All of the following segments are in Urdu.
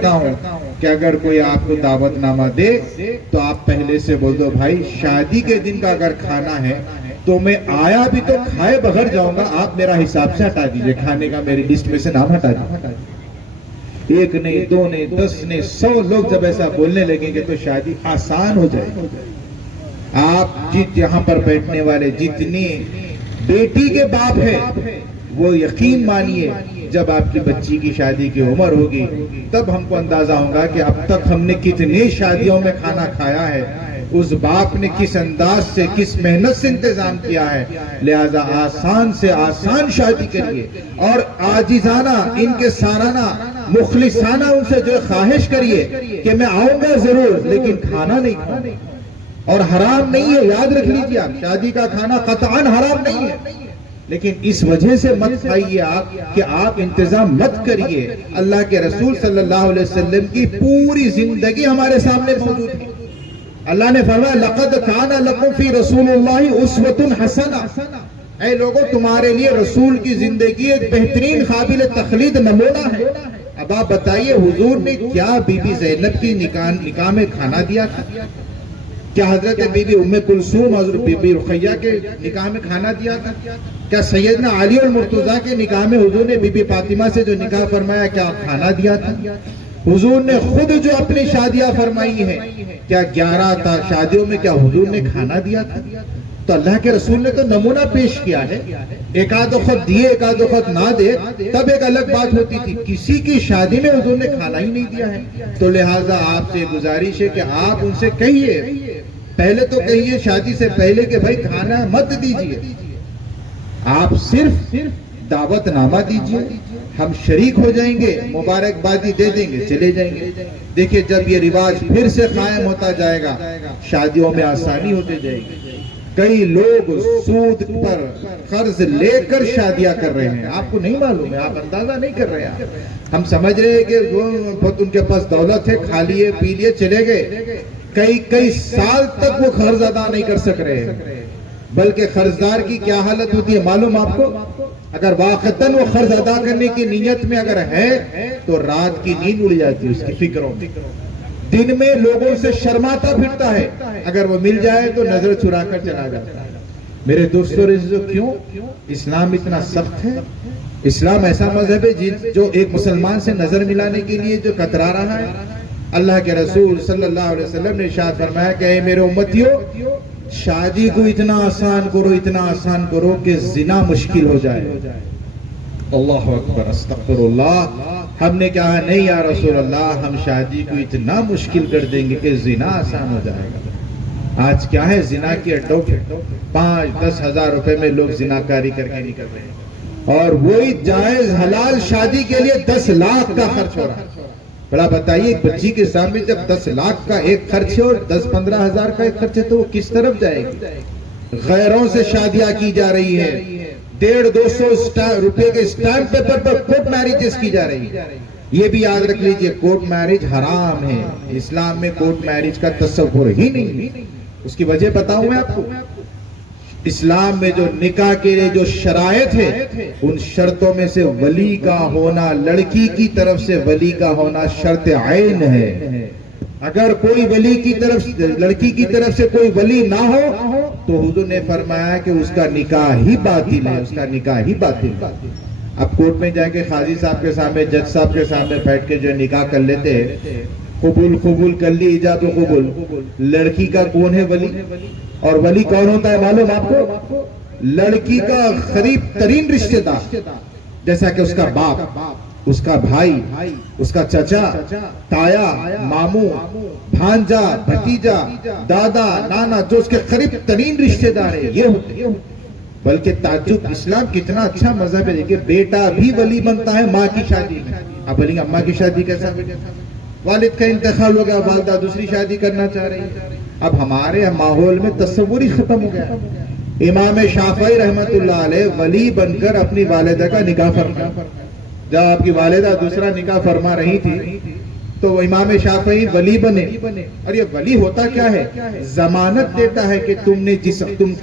کرتا ہوں کہ اگر کوئی آپ کو دعوت نامہ دے تو آپ پہلے سے بول دو بھائی شادی کے دن کا اگر کھانا ہے تو میں آیا بھی تو کھائے بغیر جاؤں گا، آپ میرا حساب سے ہٹا دیجئے، کھانے کا میری لسٹ میں سے نام ہٹا دیجئے۔ ایک نہیں، دو نہیں، 10 نہیں، 100 لوگ جب ایسا بولنے لگیں گے تو شادی آسان ہو جائے گی۔ آپ یہاں پر بیٹھنے والے جتنی بیٹی کے باپ ہیں وہ یقین مانیے جب آپ کی بچی کی شادی کی عمر ہوگی تب ہم کو اندازہ ہوگا کہ اب تک ہم نے کتنی شادیوں میں کھانا کھایا ہے، اس باپ نے کس انداز سے کس محنت سے انتظام کیا ہے۔ لہذا آسان سے آسان شادی کریے اور عاجزانہ ان کے سالانہ مخلصانہ ان سے جو خواہش کریے کہ میں آؤں گا ضرور لیکن کھانا نہیں کھاؤں، اور حرام نہیں ہے، یاد رکھ لیجیے آپ، شادی کا کھانا قطعاً حرام نہیں ہے، لیکن اس وجہ سے مت کھائیے آپ کہ آپ انتظام مت کریے۔ اللہ کے رسول صلی اللہ علیہ وسلم کی پوری زندگی ہمارے سامنے موجود ہے۔ اللہ نے فرمایا لَقَدْ كَانَ لَكُمْ فِي رَسُولِ اللَّهِ أُسْوَةٌ حَسَنَةٌ، اے لوگوں تمہارے لیے رسول کی زندگی ایک بہترین قابل تقلید نمونہ ہے۔ اب آپ بتائیے حضور نے کیا بی بی زینب کی نکاح میں کھانا دیا تھا؟ کیا حضرت بی بی ام کلثوم حضرت بی بی رقیہ کے نکاح میں کھانا دیا تھا؟ کیا سیدنا علی المرتضیٰ کے نکاح میں حضور نے بی بی فاطمہ سے جو نکاح فرمایا کیا کھانا دیا تھا؟ حضور نے خود جو اپنی شادیاں فرمائی ہیں کیا 11 شادیوں میں کیا حضور نے کھانا دیا تھا؟ تو اللہ کے رسول نے تو نمونہ پیش کیا ہے، ایک آدھ وقت دیے ایک آدھ وقت نہ دے تب ایک الگ بات ہوتی تھی، کسی کی شادی میں حضور نے کھانا ہی نہیں دیا ہے۔ تو لہٰذا آپ سے گزارش ہے کہ آپ ان سے کہیے، پہلے تو کہیے شادی سے پہلے کہ بھائی کھانا مت دیجیے، آپ صرف دعوت نامہ دیجیے، ہم شریک ہو جائیں گے، مبارکبادی دے دیں گے، چلے جائیں گے۔ دیکھیے جب یہ رواج پھر سے قائم ہوتا جائے گا شادیوں میں آسانی ہوتے جائے گی۔ کئی لوگ سود پر قرض لے کر شادیاں کر رہے ہیں، آپ کو نہیں معلوم ہے، آپ اندازہ نہیں کر رہے ہیں۔ ہم سمجھ رہے ہیں کہ ان کے پاس دولت ہے، کھا لیے پی لیے چلے گئے، کئی سال تک وہ قرض ادا نہیں کر سک رہے ہیں، بلکہ قرضدار کی کیا حالت ہوتی ہے معلوم آپ کو؟ اگر واقعتاً وہ قرض ادا کرنے کی نیت میں اگر ہے تو رات کی نیند اڑ جاتی ہے اس کی فکروں میں، دن میں لوگوں سے شرماتا پھرتا ہے، اگر وہ مل جائے تو نظر چرا کر چلا جاتا ہے۔ میرے دوستو عزیزو، کیوں اسلام اتنا سخت ہے؟ اسلام ایسا مذہب ہے جو ایک مسلمان سے نظر ملانے کے لیے جو کترا رہا ہے۔ اللہ کے رسول صلی اللہ علیہ وسلم نے ارشاد فرمایا کہ اے میرے امتیو، شادی کو اتنا آسان کرو کہ زنا مشکل ہو جائے۔ اللہ اکبر، استغفر اللہ۔ ہم نے کہا نہیں یا رسول اللہ، ہم شادی کو اتنا مشکل کر دیں گے کہ زنا آسان ہو جائے گا۔ آج کیا ہے، زنا کی اڈوں پہ 5-10 ہزار روپے میں لوگ زنا کاری کر کے نکل رہے ہیں، اور وہی جائز حلال شادی کے لیے 10 لاکھ کا خرچ ہو رہا ہے۔ بڑا بتائیے ایک بچی کے سامنے جب 10 لاکھ کا ایک خرچ ہے اور 10-15 ہزار کا ایک خرچ ہے تو وہ کس طرف جائے گی؟ غیروں سے شادیاں کی جا رہی ہے، 150-200 روپے کے اسٹامپ پیپر پر کورٹ میرجز کی جا رہی ہے۔ یہ بھی یاد رکھ لیجئے کورٹ میرج حرام ہے، اسلام میں کورٹ میرج کا تصور ہی نہیں ہے۔ اس کی وجہ بتاؤں میں آپ کو، اسلام میں جو نکاح کے لیے جو شرائط ہے ان شرطوں میں سے ولی کا ہونا، لڑکی کی طرف سے ولی کا ہونا شرط عین ہے۔ اگر کوئی ولی کی طرف، لڑکی کی طرف سے کوئی ولی نہ ہو تو حضور نے فرمایا کہ اس کا نکاح ہی باطل ہے، اس کا نکاح ہی باطل ہے۔ اب کورٹ میں جا کے قاضی صاحب کے سامنے، جج صاحب کے سامنے بیٹھ کے جو نکاح کر لیتے ہیں، قبول کر لی، ایجاب و قبول، لڑکی کا کون ہے ولی؟ اور ولی کون ہوتا ہے معلوم آپ کو؟ لڑکی کا قریب ترین رشتہ دار، جیسا کہ اس کا باپ، اس کا بھائی، اس کا چچا، تایا، ماموں، بھانجا، بھتیجا، دادا، نانا، جو اس کے قریب ترین رشتہ دار ہے یہ ہوتے ہیں۔ بلکہ تعجب، اسلام کتنا اچھا مذہب ہے کہ بیٹا بھی ولی بنتا ہے ماں کی شادی میں۔ آپ بولیں گے اماں کی شادی کیسا؟ والد کا انتقال ہو گیا، والدہ دوسری شادی کرنا چاہ رہی ہے۔ اب ہمارے ماحول میں تصور ہی ختم ہو گیا۔ امام شافعی رحمت اللہ علیہ ولی بن کر اپنی والدہ کا نکاح فرمایا۔ جب آپ کی والدہ دوسرا نکاح فرما رہی تھی تو امام شافعی ولی بنے، اور یہ ولی ہوتا کیا ہے؟ ضمانت دیتا ہے کہ تم نے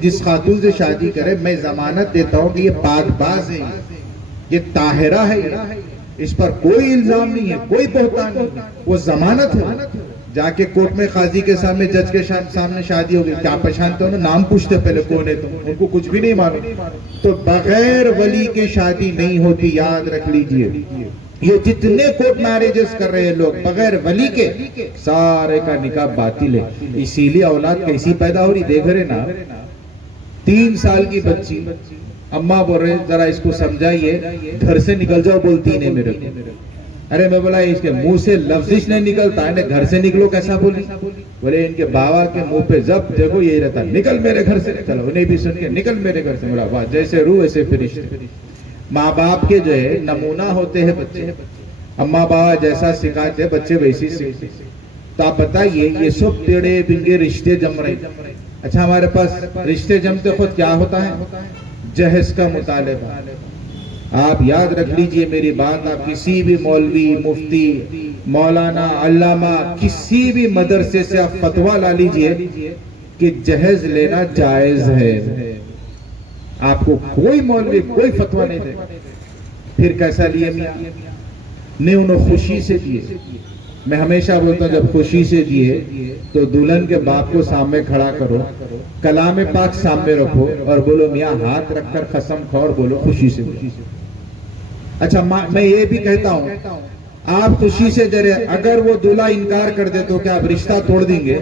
جس خاتون سے شادی کرے، میں ضمانت دیتا ہوں کہ یہ پاک باز ہے، یہ طاہرہ ہے، اس پر کوئی الزام نہیں ہے, کوئی بہتان نہیں ہے, وہ ضمانت ہے. جا کے کورٹ میں قاضی کے سامنے, جج کے سامنے شادی ہوگی, کیا پہچانتے ہو نا, نام پوچھتے پہلے کون ہے تم, ان کو کچھ بھی نہیں معلوم. تو بغیر ولی کے شادی نہیں ہوتی, یاد رکھ لیجئے. یہ جتنے کورٹ میرجز کر رہے ہیں لوگ بغیر ولی کے, سارے کا نکاح باطل ہے. اسی لیے اولاد کیسی پیدا ہو رہی دیکھ رہے نا, 3 سال کی بچی, اماں بول رہے ذرا اس کو سمجھائیے, گھر سے نکل جاؤ بولتی نہیں میرے کو. ارے میں بولا اس کے منہ سے لفظ نہیں نکلتا ہے, گھر سے نکلو کیسا بولی. بولے ان کے بابا کے منہ پہ جب دیکھو یہی رہتا, نکل میرے گھر سے. چلو انہیں بھی سن کے نکل میرے گھر سے. بولا واہ, جیسے روح ایسے فرشتے. ماں باپ کے جو ہے نمونہ ہوتے ہیں بچے, اماں بابا جیسا سکھاتے بچے ویسی سیکھتے. تو آپ بتائیے یہ سب ٹیڑے بنگے رشتے جم رہے. اچھا ہمارے پاس رشتے جمتے خود کیا ہوتا ہے, جہیز کا مطالبہ. آپ یاد رکھ لیجئے میری بات, آپ کسی بھی مولوی, مفتی, مولانا, علامہ, کسی بھی مدرسے سے آپ فتویٰ لا لیجئے کہ جہیز لینا جائز ہے, آپ کو کوئی مولوی کوئی فتویٰ نہیں دے. پھر کیسا لیے میاں نے, انہوں خوشی سے دیے. میں ہمیشہ بولتا ہوں جب خوشی سے دیے تو دلہن کے باپ کو سامنے کھڑا کرو, کلام پاک سامنے رکھو اور بولو میاں ہاتھ رکھ کر قسم کھاؤ اور بولو خوشی سے. اچھا میں یہ بھی کہتا ہوں آپ خوشی سے جرے, اگر وہ دلہا انکار کر دے تو کیا آپ رشتہ توڑ دیں گے؟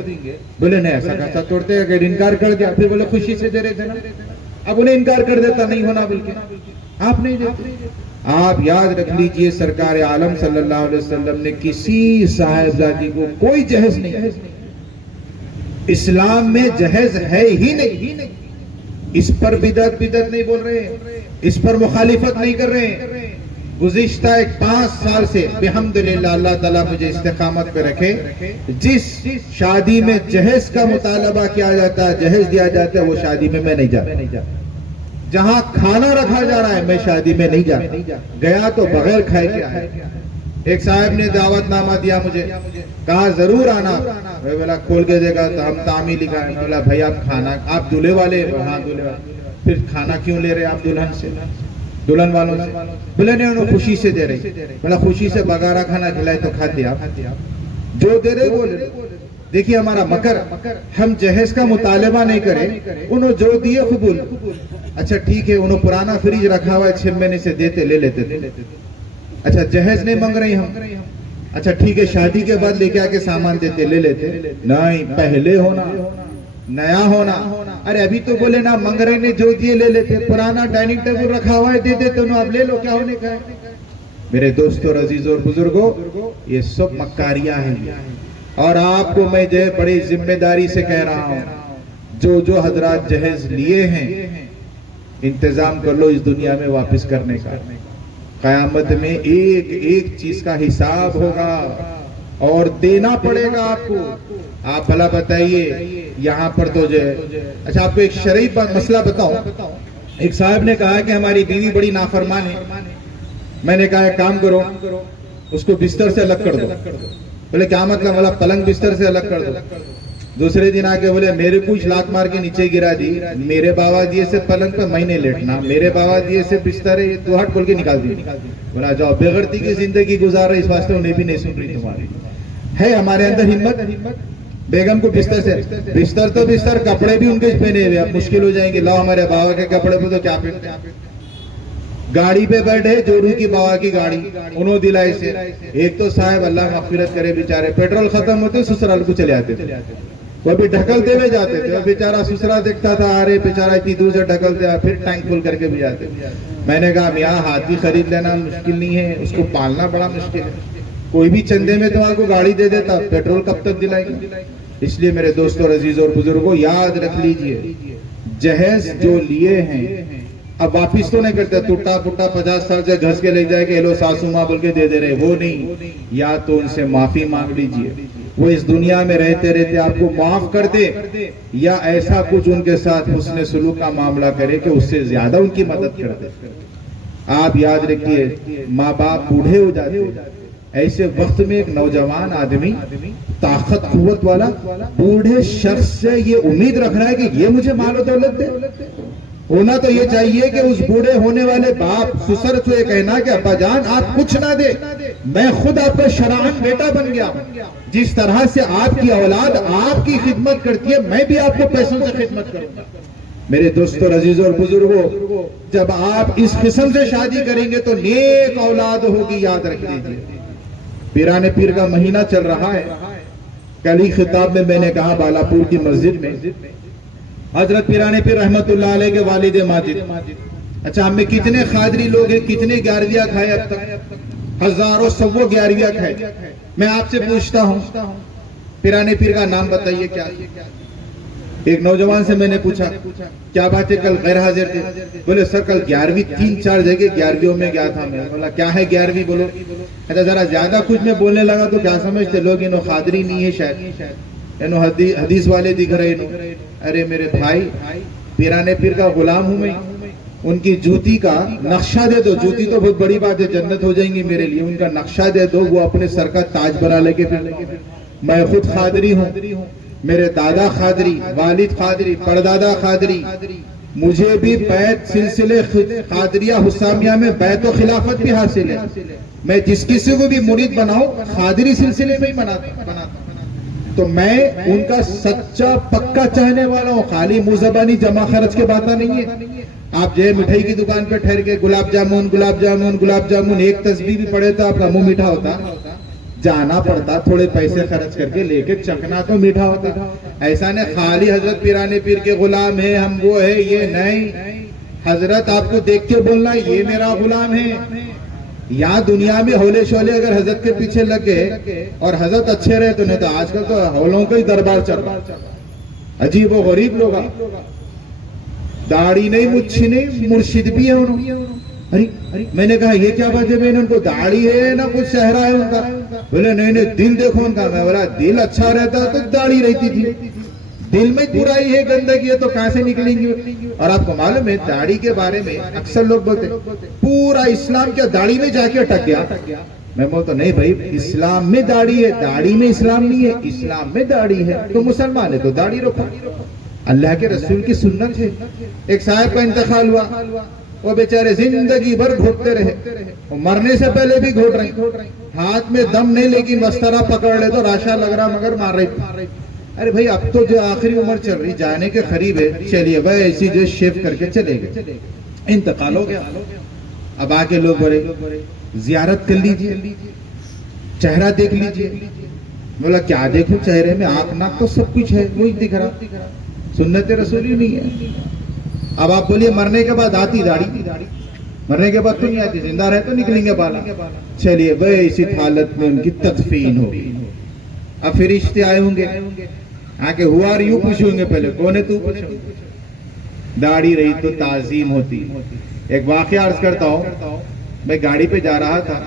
بولے نہیں ایسا کیسا توڑتے, اگر انکار کر دیا پھر بولے خوشی سے جرے دینا. اب انہیں انکار کر دیتا نہیں ہونا بلکہ آپ نہیں دیتے. آپ یاد رکھ لیجئے سرکار عالم صلی اللہ علیہ وسلم نے کسی صاحبزادی کو کوئی جہیز نہیں, اسلام میں جہیز ہے ہی نہیں. اس پر بدعت نہیں بول رہے, اس پر مخالفت نہیں کر رہے. گزشتہ 5 سال سے بحمدللہ اللہ تعالیٰ مجھے استقامت پہ رکھے, جس شادی میں جہیز کا مطالبہ کیا جاتا ہے, جہیز دیا جاتا ہے, وہ شادی میں نہیں جاتا. جہاں کھانا رکھا جا رہا ہے میں شادی میں نہیں جاتا, گیا تو بغیر کھائے کے آیا. ایک صاحب نے دعوت نامہ دیا مجھے, کہا ضرور آنا. میں بولا کھول کے دیکھا تو ہم تعمی لکھا ہے. بولا بھائی آپ کھانا, آپ دولے والے؟ ہاں دولے والے. پھر کھانا کیوں لے رہے آپ دلہن سے, دلہن والوں سے؟ بولے نہیں انہوں خوشی سے دے رہے. بولا خوشی سے بغارہ کھانا کھلائے تو کھاتے آپ, جو دے رہے وہ لے رہے. دیکھیے ہمارا مکر, ہم جہیز کا مطالبہ نہیں کریں, انہوں جو دیے قبول. اچھا ٹھیک ہے, انہوں پرانا فریج رکھا ہوا ہے 6 مہینے سے دیتے لے لیتے تھے. اچھا جہیز نہیں مانگ رہے ہم, اچھا ٹھیک ہے شادی کے بعد لے کے آ کے سامان دیتے لے لیتے. نہیں, پہلے ہونا, نیا ہونا. ارے ابھی تو بولے نا مانگ رہے نے, جو دیے لے لیتے. پرانا ڈائننگ ٹیبل رکھا ہوا ہے دے دیتے, انہوں اب لے لو, کیا ہونے کا ہے. میرے دوستوں, عزیزوں اور بزرگوں, یہ سب مکاریاں ہیں. اور آپ کو میں جو بڑی ذمہ داری سے کہہ رہا ہوں, جو حضرات جہیز لیے ہیں انتظام کر لو اس دنیا میں واپس کرنے کا. قیامت میں ایک چیز کا حساب ہوگا اور دینا پڑے گا آپ کو. آپ بھلا بتائیے یہاں پر تو جو ہے. اچھا آپ کو ایک شرعی مسئلہ بتاؤں. ایک صاحب نے کہا کہ ہماری بیوی بڑی نافرمان ہے. میں نے کہا کام کرو, اس کو بستر سے الگ کر دو. بولے کیا مطلب؟ بولا پلنگ بستر سے الگ کر دو. دوسرے دن آ کے بولے میرے کو لات مار کے نیچے گرا دی, میرے بابا دیے سے پلنگ پہ میں نہیں لیٹنا, میرے بابا دیے سے بستر ہے, تو ہٹ بول کے نکال دی. بولا جاؤ, بغیرتی کی زندگی گزار رہے, اس واسطے انہیں بھی نہیں سن رہی تمہاری. ہے ہمارے اندر ہمت, بیگم کو بستر سے, بستر تو بستر, کپڑے بھی ان کے پہنے ہوئے, اب مشکل ہو جائیں گے. لاؤ ہمارے بابا کے کپڑے پہ تو کیا پہنتے ہیں. گاڑی پہ بیٹھے, جورو کی بابا کی گاڑی انہوں دلائے سے. ایک تو صاحب اللہ مغفرت کرے بیچارے, پیٹرول ختم ہوتے سسرال کو چلے آتے تھے, وہ بھی ڈھکلتے ہوئے جاتے تھے. وہ بیچارہ سسرا دیکھتا تھا, ارے بیچارہ اتنی دور سے ڈھکلتے, پھر ٹینک فل کر کے بھی جاتے. میں نے کہا یہاں ہاتھی خرید لینا مشکل نہیں ہے, اس کو پالنا بڑا مشکل ہے. کوئی بھی چندے میں تمہارے کو گاڑی دے دیتا, پیٹرول کب تک دلائے گا. اس لیے میرے دوستوں, عزیزوں اور بزرگوں, یاد رکھ لیجئے جہیز جو لیے ہیں اب واپس تو نہیں کرتے. ٹوٹا پھوٹا 50 سال سے گھس کے لے جائے کہ ہیلو ساسو ماں بول کے دے دے رہے, وہ نہیں. یا تو ان سے معافی مانگ لیجئے, وہ اس دنیا میں رہتے رہتے آپ کو معاف کر دے, یا ایسا کچھ ان کے ساتھ حسن سلوک کا معاملہ کرے کہ اس سے زیادہ ان کی مدد کر دے. آپ یاد رکھیے ماں باپ بوڑھے ہو جاتے, ایسے وقت میں ایک نوجوان آدمی طاقت قوت والا بوڑھے شخص سے یہ امید رکھ رہا ہے کہ یہ مجھے مال و دولت دے. ہونا تو یہ چاہیے کہ اس بوڑھے ہونے والے باپ سسر کو یہ کہنا کہ ابا جان آپ کچھ نہ دے، میں خود آپ کا شرعاً بیٹا بن گیا، جس طرح سے آپ کی اولاد آپ کی خدمت کرتی ہے میں بھی آپ کو پیسوں سے خدمت کروں گا۔ میرے دوستوں، عزیزوں اور بزرگوں، جب آپ اس قسم سے شادی کریں گے تو نیک اولاد ہوگی، یاد رکھ لیجیے۔ پیران پیر کا مہینہ چل رہا ہے۔ کل ہی خطاب میں میں نے کہا بالاپور کی مسجد میں حضرت پیران پیر رحمت اللہ علیہ کے والد ماجد، اچھا ہم میں کتنے خادری لوگ ہیں، کتنے گیارہویاں کھائے اب تک؟ ہزاروں سووں گیارہویاں کھائے۔ میں آپ سے پوچھتا ہوں پیران پیر کا نام بتائیے کیا؟ ایک نوجوان سے میں نے پوچھا کیا بات ہے کل غیر حاضر تھے؟ بولے سر کل 11ویں 3-4 جگہ 11ویوں میں گیا تھا میں۔ بولا کیا ہے 11ویں؟ بولو۔ اچھا ذرا زیادہ کچھ میں بولنے لگا تو کیا سمجھتے لوگ انہوں خادری نہیں ہے شاید، انہوں حدیث والے دکھ رہے انہوں۔ ارے میرے بھائی، پیران پیر کا غلام ہوں میں، ان کی جوتی کا نقشہ دے دو، جوتی تو بہت بڑی بات ہے، جنت ہو جائیں گی میرے لیے، ان کا نقشہ دے دو، وہ اپنے سر کا تاج بنا لے کے پھر۔ میں خود خادری ہوں، میرے دادا خادری، والد خادری، پردادا خادری، مجھے بھی بیعت سلسلے خادریہ حسامیہ میں بیعت و خلافت بھی حاصل ہے۔ میں جس کسی کو بھی مرید بناؤں خادری سلسلے میں ہی بناتا، تو میں ان کا سچا پکا چاہنے والا ہوں، خالی منہ زبانی جمع خرچ کے باتیں نہیں ہے۔ آپ جو ہے مٹھائی کی دکان پہ ٹھہر کے گلاب جامن گلاب جامن گلاب جامن ایک تسبیح بھی پڑے تو آپ کا منہ میٹھا ہوتا، جانا پڑتا تھوڑے پیسے خرچ کر کے لے کے چکھنا تو میٹھا ہوتا۔ ایسا نہیں خالی حضرت پیران پیر کے غلام ہیں ہم وہ ہے، یہ نہیں، حضرت آپ کو دیکھ کے بولنا یہ میرا غلام ہے۔ یہاں دنیا میں ہولے شولے اگر حضرت کے پیچھے لگ گئے اور حضرت اچھے رہے تو نہیں تو آج کل تو ہولوں کا ہی دربار چل رہا، عجیب و غریب لوگ، داڑھی نہیں مچھی نہیں، مرشد بھی ہے انہوں۔ ارے میں نے کہا یہ کیا بات ہے، میں نے ان کو داڑھی ہے نہ کچھ چہرہ ہے ان کا؟ بولے نہیں دل دیکھو ان کا۔ میں بولا دل اچھا رہتا تو داڑھی رہتی تھی، دل میں برائی ہے گندگی ہے تو کہاں سے نکلیں گی؟ اور آپ کو معلوم ہے داڑھی کے بارے میں اکثر لوگ بولتے پورا اسلام کیا داڑھی میں جا کے اٹک گیا؟ میں بولتا نہیں بھائی، اسلام میں داڑھی ہے، داڑھی میں اسلام نہیں ہے، اسلام میں داڑھی ہے تو مسلمان ہے تو داڑھی رکھو، اللہ کے رسول کی سنت ہے۔ ایک صاحب کا انتقال ہوا، وہ بیچارے زندگی بھر گھوٹتے رہے، مرنے سے پہلے بھی گھوٹ رہے، ہاتھ میں دم نہیں لیکن بسترا پکڑ لے تو راشا لگ رہا مگر مار رہی۔ ارے بھائی اب تو جو آخری عمر چل رہی، جانے کے قریب ہے، چلیے بھائی ایسی جو شیف کر کے چلے گئے، انتقال ہو گیا۔ اب آگے لوگ بولے زیارت کر لیجئے، چہرہ دیکھ لیجئے۔ بولا کیا دیکھوں چہرے میں، آنکھ ناک تو سب کچھ ہے، وہی دکھ رہا، سنت رسول ہی نہیں ہے۔ اب آپ بولیے مرنے کے بعد آتی داڑھی، مرنے کے بعد تو نہیں آتی، زندہ رہے تو نکلیں گے بالا۔ چلیے بھائی اسی حالت میں ان کی تدفین ہوگی۔ اب فرشتے آئے ہوں گے، آکے ہوا رہی ہوں پوچھیں گے، پہلے کون ہے تو پوچھو، داڑھی رہی تو تعظیم ہوتی۔ ایک واقعہ عرض کرتا ہوں، میں گاڑی پہ جا رہا تھا،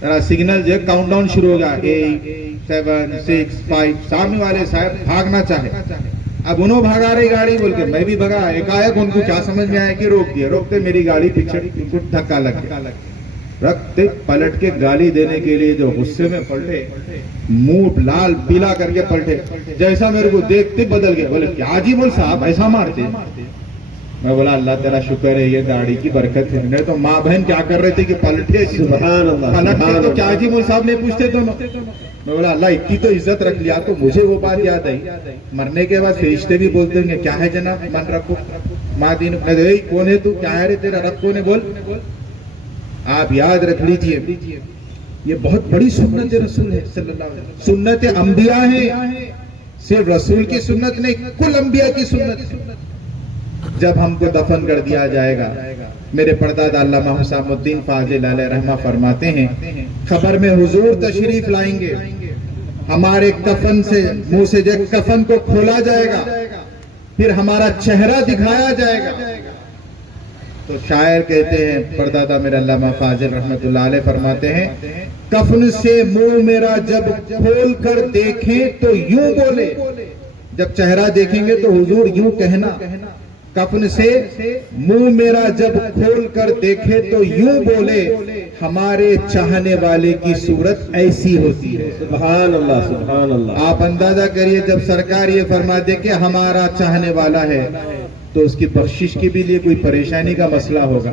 ذرا سگنل جو ہے کاؤنٹ ڈاؤن شروع ہو گیا، 8 7 6 5، سامنے والے صاحب بھاگنا چاہے، اب انہوں بھگا رہی گاڑی بول کے میں بھی بھگا، ایک ان کو کیا سمجھ میں آیا کہ روک دیا، روکتے میری گاڑی پیچھے ان کو دھکا لگ گیا، رکھتے پلٹ کے گالی دینے کے لیے جو غصے میں پلٹے، منہ لال پیلا کر کے پلٹے، جیسا میرے کو دیکھتے بدل گئے، بولے کیا جی مول صاحب ایسا مارتے؟ میں بولا اللہ تیرا شکر ہے یہ داڑھی کی برکت ہے، نہیں تو ماں بہن کیا کر رہے تھے کہ پلٹے، پلٹتے تو کیا جی مول صاحب نے پوچھتے تو میں بولا اللہ اتنی تو عزت رکھ لیا۔ تو مجھے وہ بات یاد آئی، مرنے کے بعد فرشتے بھی بولتے ہوں گے کیا ہے جناب، من رکھو ماں دین، کون ہے تو، کیا ہے تیرا رب کون ہے بول۔ آپ یاد رکھ لیجئے یہ بہت بڑی سنت رسول ہے صلی اللہ علیہ وسلم، سنت انبیاء ہے، صرف رسول کی سنت نہیں، کل انبیاء کی سنت۔ جب ہم کو دفن کر دیا جائے گا، میرے پردادا علامہ حسام الدین فاضل علیہ رحمہ فرماتے ہیں خبر میں حضور تشریف لائیں گے، ہمارے کفن سے منہ سے جو کفن کو کھولا جائے گا، پھر ہمارا چہرہ دکھایا جائے گا، تو شاعر کہتے ہیں پردادا میرا علامہ فاضل رحمت اللہ علیہ فرماتے ہیں کفن سے منہ میرا جب کھول کر دیکھیں تو یوں بولے، جب چہرہ دیکھیں گے تو حضور یوں کہنا، کفن سے منہ میرا جب کھول کر دیکھے تو یوں بولے، ہمارے چاہنے والے کی صورت ایسی ہوتی ہے۔ سبحان اللہ سبحان اللہ۔ آپ اندازہ کریے جب سرکار یہ فرما دے کہ ہمارا چاہنے والا ہے، تو اس کی بخشش کے بھی لیے کوئی پریشانی کا مسئلہ ہوگا